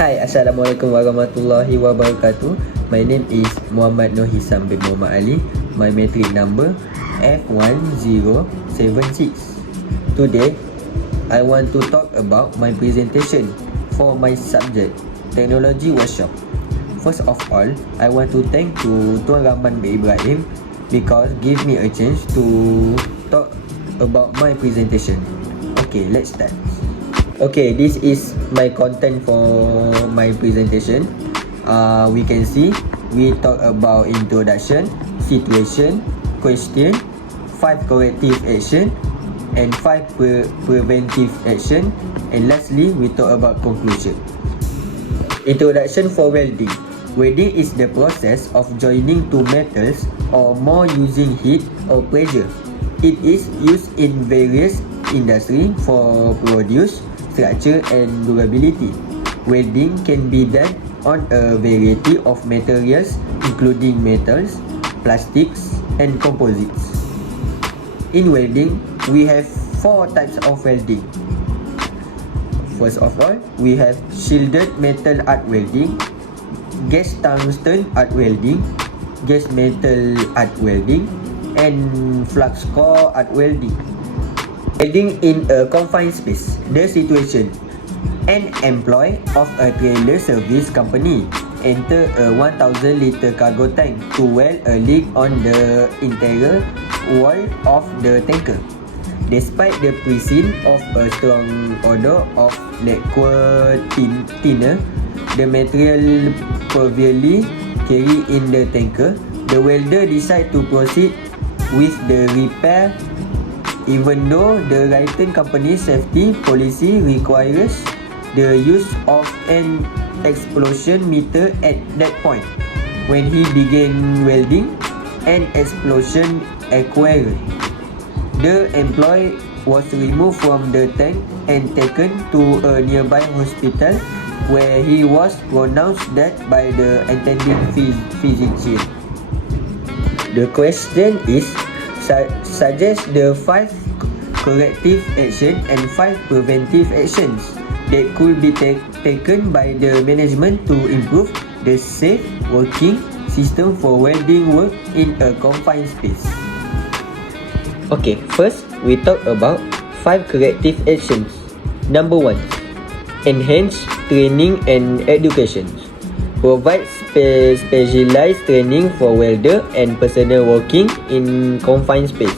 Hai, Assalamualaikum warahmatullahi wabarakatuh. My name is Muhammad Nur Hisam bin Muhammad Ali. My metric number F1076. Today, I want to talk about my presentation for my subject, Technology Workshop. First of all, I want to thank to Tuan Rahman bin Ibrahim because give me a chance to talk about my presentation. Okay, let's start. Okay, this is my content for my presentation. We can see we talk about introduction, situation, question, 5 corrective action and 5 preventive action, and lastly we talk about conclusion. Introduction for welding. Welding is the process of joining two metals or more using heat or pressure. It is used in various industries for produce, structure and durability. Welding can be done on a variety of materials including metals, plastics and composites. In welding, we have 4 types of welding. First of all, we have shielded metal arc welding, gas tungsten arc welding, gas metal arc welding and flux core arc welding. Welding in a confined space. The situation: an employee of a trailer service company enter a 1000 liter cargo tank to weld a leak on the interior wall of the tanker. Despite the presence of a strong odor of liquid thinner, the material previously carried in the tanker, the welder decide to proceed with the repair even though the Raytheon company safety policy requires the use of an explosion meter at that point. When he began welding, an explosion occurred. The employee was removed from the tank and taken to a nearby hospital where he was pronounced dead by the attending physician. The question is, suggest the 5 corrective action and 5 preventive actions that could be taken by the management to improve the safe working system for welding work in a confined space. Okay, first we talk about 5 corrective actions. Number 1, enhance training and education. Provide specialized training for welder and personnel working in confined space.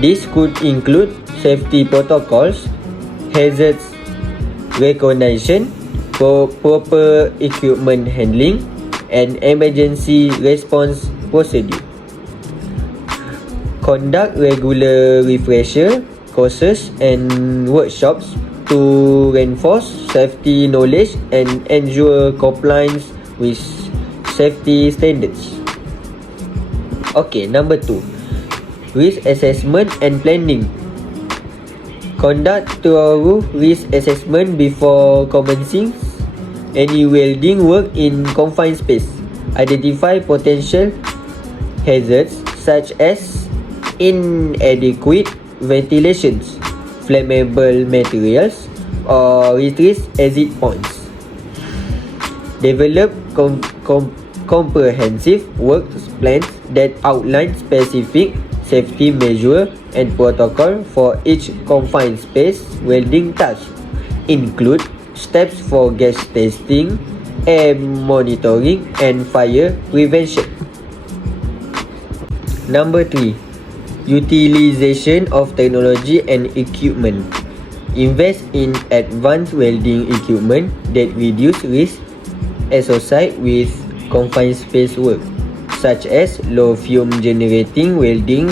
This could include safety protocols, hazards recognition, proper equipment handling, and emergency response procedure. Conduct regular refresher courses and workshops to reinforce safety knowledge and ensure compliance with safety standards. Okay, number 2, risk assessment and planning. Conduct thorough risk assessment before commencing any welding work in confined space. Identify potential hazards such as inadequate ventilations, flammable materials or retreat exit points. Develop comprehensive work plans that outline specific safety measures and protocol for each confined space welding task. Include steps for gas testing, air monitoring and fire prevention. Number 3, utilization of technology and equipment. Invest in advanced welding equipment that reduce risk associated with confined space work, such as low fume generating welding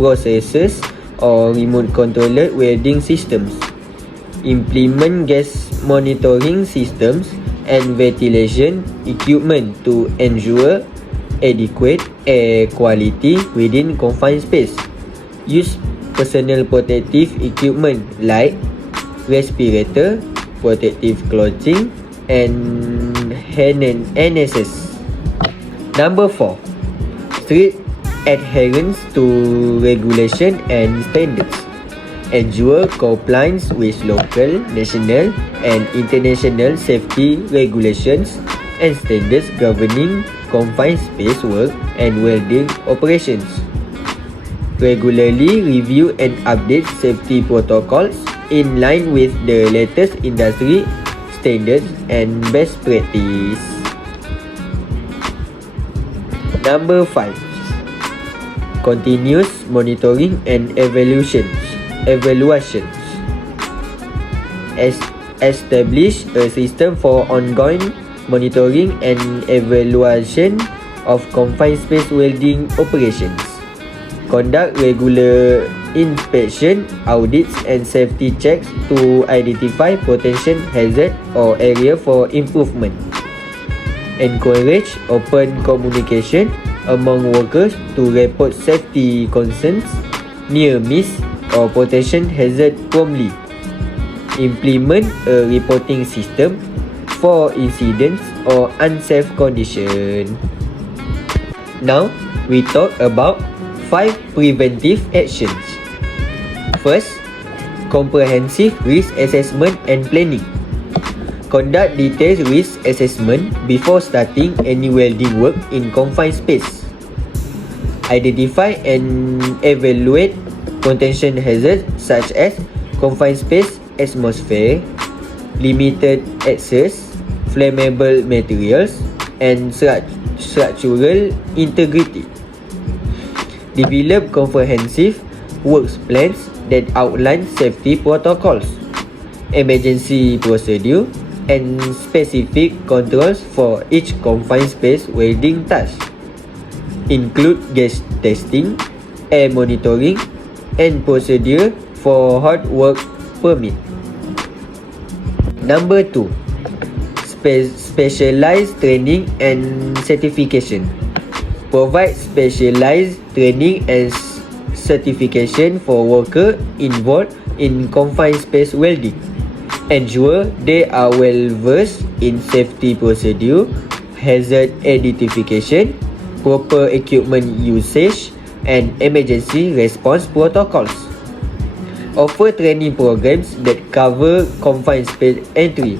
processes or remote controlled welding systems. Implement gas monitoring systems and ventilation equipment to ensure adequate air quality within confined space. Use personal protective equipment like respirator, protective clothing and harnesses. Number 4, strict adherence to regulation and standards. ensure compliance with local, national and international safety regulations and standards governing confined space work and welding operations. Regularly review and update safety protocols in line with the latest industry standards and best practice. Number 5. Continuous monitoring and evaluations. Establish a system for ongoing monitoring and evaluation of confined space welding operations. Conduct regular inspection, audits and safety checks to identify potential hazard or area for improvement. Encourage open communication among workers to report safety concerns, near miss or potential hazard promptly. Implement a reporting system for incidents or unsafe condition. Now, we talk about 5 preventive actions. First, comprehensive risk assessment and planning. Conduct detailed risk assessment before starting any welding work in confined space. Identify and evaluate potential hazards such as confined space atmosphere, limited access, flammable materials, and structural integrity. Develop comprehensive works plans that outline safety protocols, emergency procedure, and specific controls for each confined space welding task. Include gas testing, air monitoring, and procedure for hot work permit. Number 2. Specialized training and certification. Provide specialized training and certification for workers involved in confined space welding. Ensure they are well versed in safety procedure, hazard identification, proper equipment usage, and emergency response protocols. Offer training programs that cover confined space entry,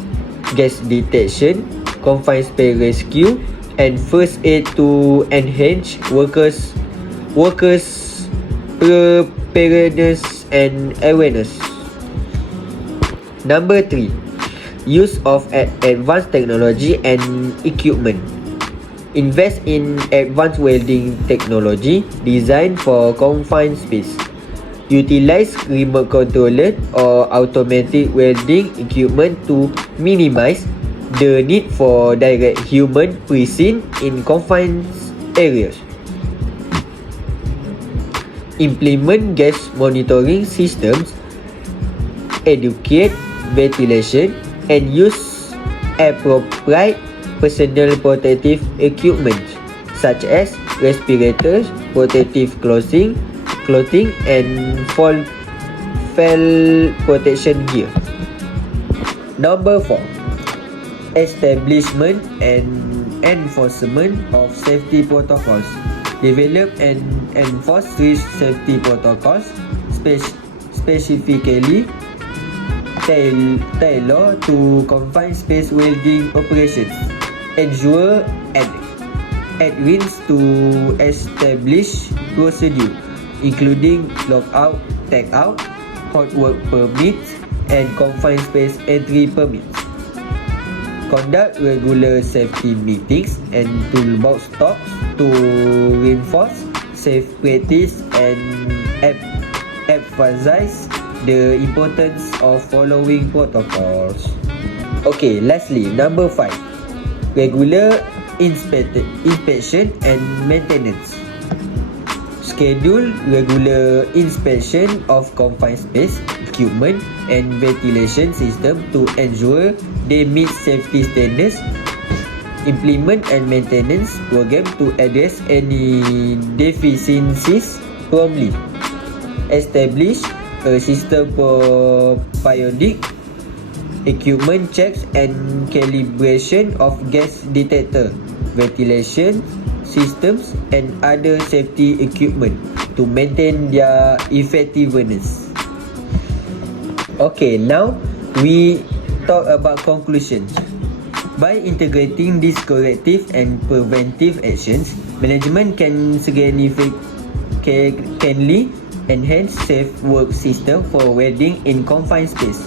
gas detection, confined space rescue, and first aid to enhance workers' preparedness and awareness. Number 3. Use of advanced technology and equipment. Invest in advanced welding technology designed for confined space. Utilize remote controlled or automatic welding equipment to minimize the need for direct human presence in confined areas. Implement gas monitoring systems, educate ventilation, and use appropriate personal protective equipment such as respirators, protective clothing, and fall protection gear. Number 4. Establishment and enforcement of safety protocols. Develop and enforce risk safety protocols specifically tailored to confined space welding operations. Ensure adherence to established procedure, including lockout, tagout, hot work permits, and confined space entry permits. Conduct regular safety meetings and toolbox talks to reinforce safe practice and emphasize the importance of following protocols. Okay, lastly, number 5. Regular inspection and maintenance. Schedule regular inspection of confined space equipment and ventilation system to ensure they meet safety standards. Implement and maintenance program to address any deficiencies promptly. Establish a system for periodic equipment checks and calibration of gas detector, ventilation systems, and other safety equipment to maintain their effectiveness. Okay, now we talk about conclusion. By integrating these corrective and preventive actions, management can significantly enhance safe work system for welding in confined space.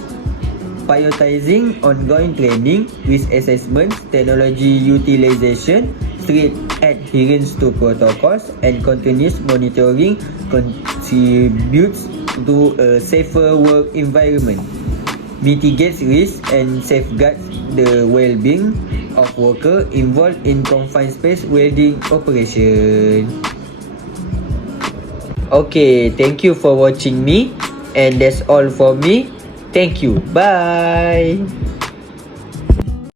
Prioritizing ongoing training, risk assessments, technology utilization, strict adherence to protocols, and continuous monitoring contributes to a safer work environment, mitigates risk, and safeguards the well-being of workers involved in confined space welding operation. Okay, thank you for watching me, and that's all for me. Thank you. Bye.